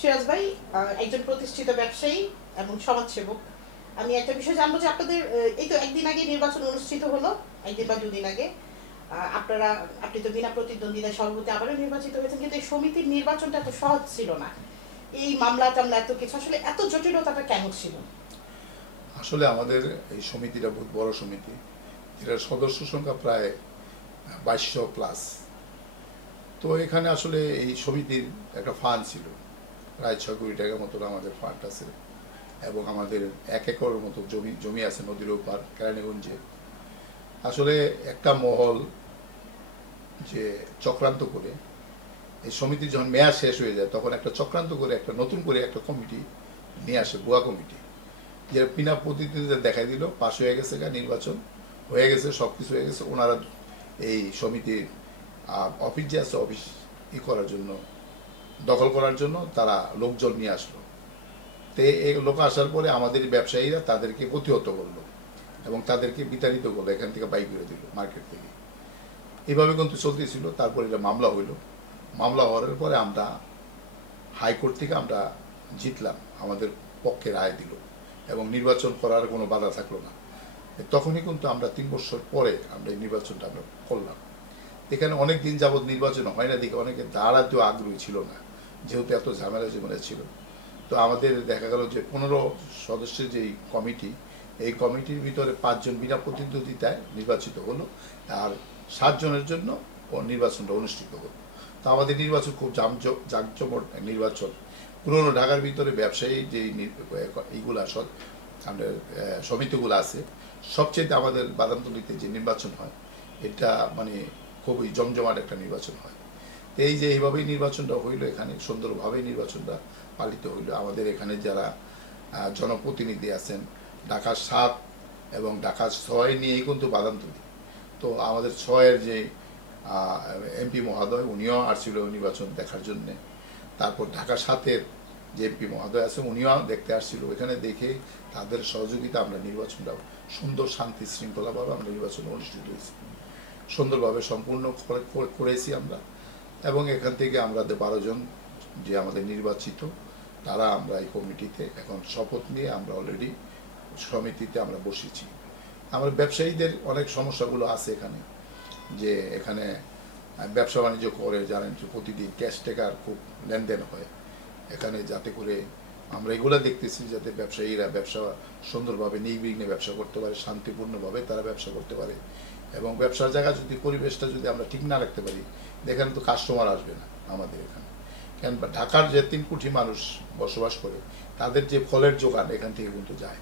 সিরাজ ভাই একজন প্রতিষ্ঠিত ব্যবসায়ী এবং সমাজসেবক। আমি একটা বিষয় জানবো যে আপনাদের এই তো একদিন আগে নির্বাচন অনুষ্ঠিত হলো, একদিন বা দুদিন আগে। আপনি তো বিনা প্রতিদ্বন্দ্বিতায় সভাপতি আবারও নির্বাচিত হয়েছেন, কিন্তু এই সমিতির নির্বাচনটা এত সহজ ছিল না। এই মামলা টামলা এত কিছু, আসলে এত জটিলতাটা কেন ছিল? আসলে আমাদের এই সমিতিটা বহুত বড় সমিতি, যেটার সদস্য সংখ্যা প্রায় 2200 প্লাস। তো এখানে আসলে এই সমিতির একটা ফান্ড ছিল, প্রায় 6 কোটি টাকার মতো আমাদের ফান্ড আছে। এবং আমাদের 1 একরের মতো জমি জমি আছে নদীর ওপার কেরানীগঞ্জে। আসলে একটা মহল যে চক্রান্ত করে এই সমিতির যখন মেয়াদ শেষ হয়ে যায়, তখন একটা চক্রান্ত করে একটা নতুন করে একটা কমিটি নিয়ে আসে, ভুয়া কমিটি, যে বিনা প্রতিদ্বন্দ্বিতা দেখাই দিল, পাশ হয়ে গেছে, নির্বাচন হয়ে গেছে, সব কিছু হয়ে গেছে। ওনারা এই সমিতির অফিস যে আছে, অফিস করার জন্য, দখল করার জন্য তারা লোকজন নিয়ে আসলো। তো এই লোক আসার পরে আমাদের ব্যবসায়ীরা তাদেরকে প্রতিহত করলো এবং তাদেরকে বিতাড়িত করলো, এখান থেকে বাই করে দিল মার্কেট থেকে। এইভাবে কিন্তু চলতেছিল। তারপরে এটা মামলা হইল। মামলা হওয়ার পরে আমরা হাইকোর্ট থেকে আমরা জিতলাম, আমাদের পক্ষে রায় দিল এবং নির্বাচন করার কোনো বাধা থাকলো না। তখনই কিন্তু আমরা 3 বছর পরে আমরা এই নির্বাচনটা আমরা করলাম। এখানে অনেক দিন যাবৎ নির্বাচন হয় না দেখে অনেকে দাঁড়াতেও আগ্রহী ছিল না, যেহেতু এত ঝামেলা ঝামেলা ছিল। তো আমাদের দেখা গেল যে 15 সদস্যের যেই কমিটি, এই কমিটির ভিতরে 5 জন বিনা প্রতিদ্বন্দ্বিতায় নির্বাচিত হলো, আর 7 জনের জন্য নির্বাচনটা অনুষ্ঠিত হলো। তো আমাদের নির্বাচন খুব জাঁকজমট নির্বাচন। পুরনো ঢাকার ভিতরে ব্যবসায়ী যে এইগুলা আমাদের সমিতিগুলো আছে, সবচেয়ে আমাদের বাদামতলীতে যে নির্বাচন হয়, এটা মানে খুবই জমজমাট একটা নির্বাচন হয়। তো এই যে এইভাবেই নির্বাচনটা হইলো, এখানে সুন্দরভাবে নির্বাচনটা পালিত হইলো। আমাদের এখানে যারা জনপ্রতিনিধি আছেন, ঢাকা 7 এবং ঢাকা 6 নিয়েই কিন্তু বাদামতলী। তো আমাদের 6-এর যে এমপি মহোদয়, উনিও আসছিল নির্বাচন দেখার জন্যে। তারপর ঢাকা 7-এর যে এমপি মহোদয় আছে, উনিও দেখতে আসছিল। এখানে দেখে তাদের সহযোগিতা আমরা নির্বাচনটা সুন্দর শান্তি শৃঙ্খলাভাবে আমরা নির্বাচন অনুষ্ঠিত হয়েছি, সুন্দরভাবে সম্পূর্ণ করেছি আমরা। এবং এখান থেকে আমরা 12 জন যে আমাদের নির্বাচিত, তারা আমরা এই কমিটিতে এখন শপথ নিয়ে আমরা অলরেডি সমিতিতে আমরা বসেছি। আমার ব্যবসায়ীদের অনেক সমস্যাগুলো আছে এখানে, যে এখানে ব্যবসা বাণিজ্য করে জানেন যে প্রতিদিন ক্যাশ টাকার খুব লেনদেন হয় এখানে, যাতে করে আমরা এগুলো দেখতেছি যাতে ব্যবসায়ীরা ব্যবসা সুন্দরভাবে নির্বিঘ্নে ব্যবসা করতে পারে, শান্তিপূর্ণভাবে তারা ব্যবসা করতে পারে। এবং ব্যবসার জায়গা যদি পরিবেশটা যদি আমরা ঠিক না রাখতে পারি, এখানে তো কাস্টমার আসবে না আমাদের এখানে। কেন ঢাকার যে 3 কোটি মানুষ বসবাস করে, তাদের যে ফলের যোগান এখান থেকে কিন্তু যায়।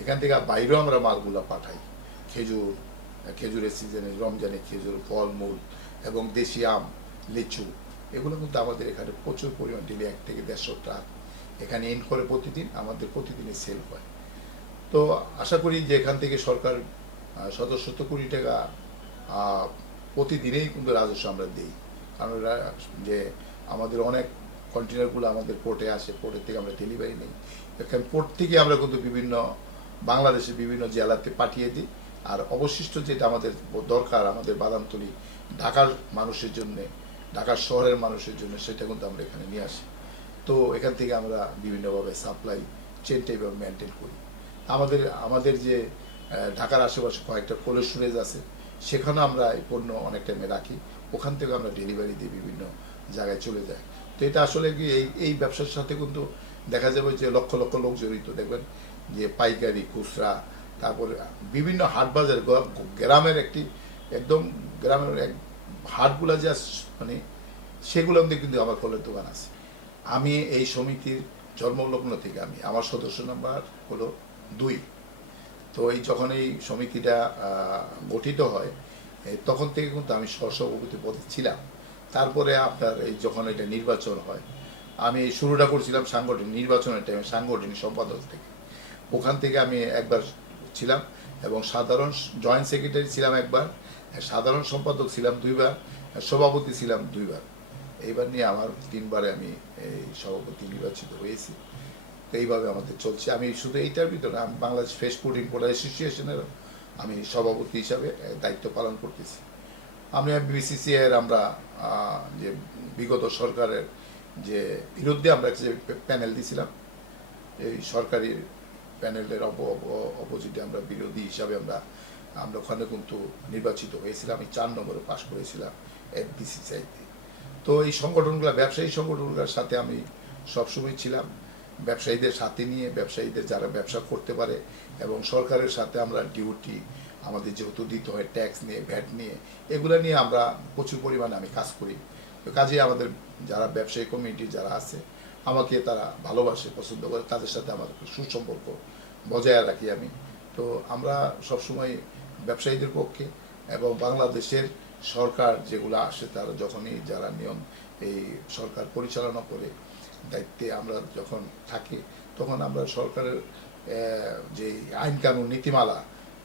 এখান থেকে বাইরেও আমরা মালগুলো পাঠাই, খেজুর, খেজুরের সিজনে রমজানে খেজুর, ফলমূল এবং দেশি আম, লিচু, এগুলো কিন্তু আমাদের এখানে প্রচুর পরিমাণ ডেলি 1 থেকে 150 ট্রাক এখানে ইন করে প্রতিদিন, আমাদের প্রতিদিনই সেল হয়। তো আশা করি যে এখান থেকে সরকার 100 কোটি টাকা প্রতিদিনেই কিন্তু রাজস্ব আমরা দিই। কারণ যে আমাদের অনেক কন্টেনারগুলো আমাদের পোর্টে আসে, পোর্টের থেকে আমরা ডেলিভারি নিই। এখানে পোর্ট থেকে আমরা কিন্তু বিভিন্ন বাংলাদেশের বিভিন্ন জেলাতে পাঠিয়ে দিই। আর অবশিষ্ট যেটা আমাদের দরকার আমাদের বাদামতলী ঢাকার মানুষের জন্যে, ঢাকার শহরের মানুষের জন্য, সেটা কিন্তু আমরা এখানে নিয়ে আসি। তো এখান থেকে আমরা বিভিন্নভাবে সাপ্লাই চেনটা এইভাবে মেনটেন করি। আমাদের আমাদের যে ঢাকার আশেপাশে কয়েকটা কোল্ড স্টোরেজ আছে, সেখানেও আমরা এই পণ্য অনেক টাইমে রাখি, ওখান থেকে আমরা ডেলিভারি দিই, বিভিন্ন জায়গায় চলে যায়। তো এটা আসলে কি এই ব্যবসার সাথে কিন্তু দেখা যাবে যে লক্ষ লক্ষ লোক জড়িত। দেখবেন যে পাইকারি, খুচরা, তারপরে বিভিন্ন হাট বাজার, গ্রামের একটি একদম গ্রামের হাটগুলা যা মানে সেগুলোর মধ্যে কিন্তু আমার ফলের দোকান আছে। আমি এই সমিতির জন্মলগ্ন থেকে আমার সদস্য নাম্বার হলো 2। তো এই যখন এই সমিতিটা গঠিত হয়, তখন থেকে কিন্তু আমি সহসভাপতি পদে ছিলাম। তারপরে আপনার এই যখন এটা নির্বাচন হয়, আমি শুরুটা করছিলাম সাংগঠনিক নির্বাচনের টাইমে সাংগঠনিক সম্পাদক থেকে। ওখান থেকে আমি একবার ছিলাম এবং সাধারণ জয়েন্ট সেক্রেটারি ছিলাম একবার, সাধারণ সম্পাদক ছিলাম 2বার, সভাপতি ছিলাম 2বার। এইবার নিয়ে আমার 3বারে আমি এই সভাপতি নির্বাচিত হয়েছি। তো এইভাবে আমাদের চলছে। আমি শুধু এইটার ভিতরে আমি বাংলাদেশ ফ্রেশ ফুড ইম্পোর্টার অ্যাসোসিয়েশনের আমি সভাপতি হিসাবে দায়িত্ব পালন করতেছি। আমি বিসিসিআই এর আমরা যে বিগত সরকারের যে বিরুদ্ধে আমরা যে প্যানেল দিয়েছিলাম, এই সরকারি প্যানেলের অপোজিটে আমরা বিরোধী হিসাবে আমরা ওখানে কিন্তু নির্বাচিত হয়েছিলাম। আমি 4 নম্বরে পাশ করেছিলাম FBCCI-তে। তো এই সংগঠনগুলো, ব্যবসায়ী সংগঠনগুলোর সাথে আমি সবসময় ছিলাম, ব্যবসায়ীদের সাথে নিয়ে, ব্যবসায়ীদের যারা ব্যবসা করতে পারে, এবং সরকারের সাথে আমরা ডিউটি আমাদের যেহেতু দিতে হয়, ট্যাক্স নিয়ে, ভ্যাট নিয়ে, এগুলো নিয়ে আমরা প্রচুর পরিমাণে আমি কাজ করি। তো কাজে আমাদের যারা ব্যবসায়ী কমিউনিটি যারা আছে, আমাকে তারা ভালোবাসে, পছন্দ করে, তাদের সাথে আমার সুসম্পর্ক বজায় রাখি আমি। তো আমরা সবসময় ব্যবসায়ীদের পক্ষে, এবং বাংলাদেশের সরকার যেগুলো আসে তারা যখনই যারা নিয়ম এই সরকার পরিচালনা করে দায়িত্বে আমরা যখন থাকি, তখন আমরা সরকারের যে আইন কানুন নীতিমালা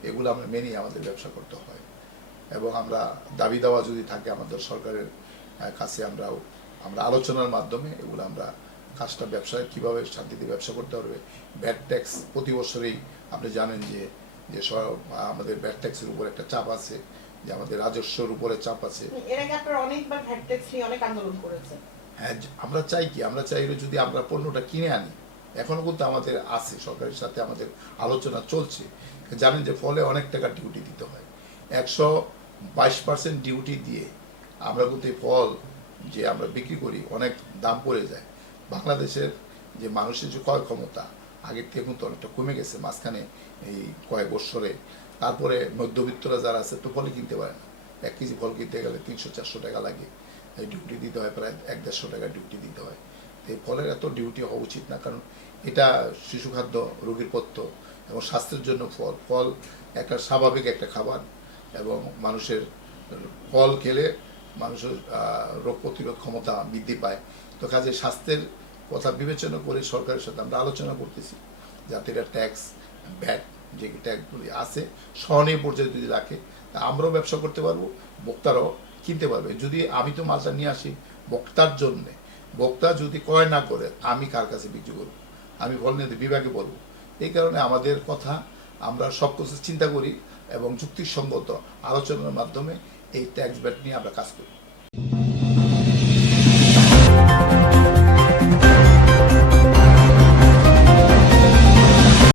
এগুলো আমরা মেনেই আমাদের ব্যবসা করতে হয়। এবং আমরা দাবি দেওয়া যদি থাকে আমাদের সরকারের কাছে, আমরা আলোচনার মাধ্যমে এগুলো আমরা কাজটা, ব্যবসায় কীভাবে শান্তিতে ব্যবসা করতে পারবে। ভ্যাট ট্যাক্স প্রতি বছরেই আপনি জানেন যে আমাদের ভ্যাট ট্যাক্সের উপর একটা চাপ আছে, যে আমাদের রাজস্বের উপরে চাপ আছে। এর আগে আপনারা অনেকবার ভ্যাট ট্যাক্স নিয়ে অনেক আন্দোলন করেছেন। হ্যাঁ, আমরা চাই কি, আমরা চাই যদি আমরা পণ্যটা কিনে আনি, এখনো কিন্তু আমাদের আছে, সরকারের সাথে আমাদের আলোচনা চলছে। জানেন যে ফলে অনেক টাকা ডিউটি দিতে হয়, 122% ডিউটি দিয়ে আমরা কিন্তু এই ফল যে আমরা বিক্রি করি অনেক দাম পড়ে যায়। বাংলাদেশের যে মানুষের যে ক্রয় ক্ষমতা আগের থেকে কিন্তু অনেকটা কমে গেছে মাঝখানে এই কয়েক বছরে। তারপরে মধ্যবিত্তরা যারা আছে তো ফলই কিনতে পারে না। 1 কেজি ফল কিনতে গেলে 300-400 টাকা লাগে, এই ডিউটি দিতে হয়, প্রায় 100-150 টাকা ডিউটি দিতে হয়। এই ফলের এত ডিউটি হওয়া উচিত না, কারণ এটা শিশু খাদ্য, রোগীর পথ্য এবং স্বাস্থ্যের জন্য ফল একটা স্বাভাবিক একটা খাবার, এবং মানুষের ফল খেলে মানুষের রোগ প্রতিরোধ ক্ষমতা বৃদ্ধি পায়। তো কাজে স্বাস্থ্যের কথা বিবেচনা করে সরকারের সাথে আমরা আলোচনা করতেছি, যাতে এটা ট্যাক্স, ভ্যাট যে ট্যাক্সগুলি আছে সহনীয় পর্যায়ে যদি রাখে, তা আমরাও ব্যবসা করতে পারবো, ভোক্তারাও কিনতে পারবে। যদি আমি তো মালটা নিয়ে আসি ভোক্তার জন্যে, ভোক্তা যদি ক্রয় না করে আমি কার কাছে বিক্রি করবো? আমি ফল নিয়ে বিভাগে বলবো। এই কারণে আমাদের কথা আমরা সব কিছু চিন্তা করি, এবং যুক্তিসঙ্গত আলোচনার মাধ্যমে এই ট্যাক্স ভ্যাট নিয়ে আমরা কাজ করি।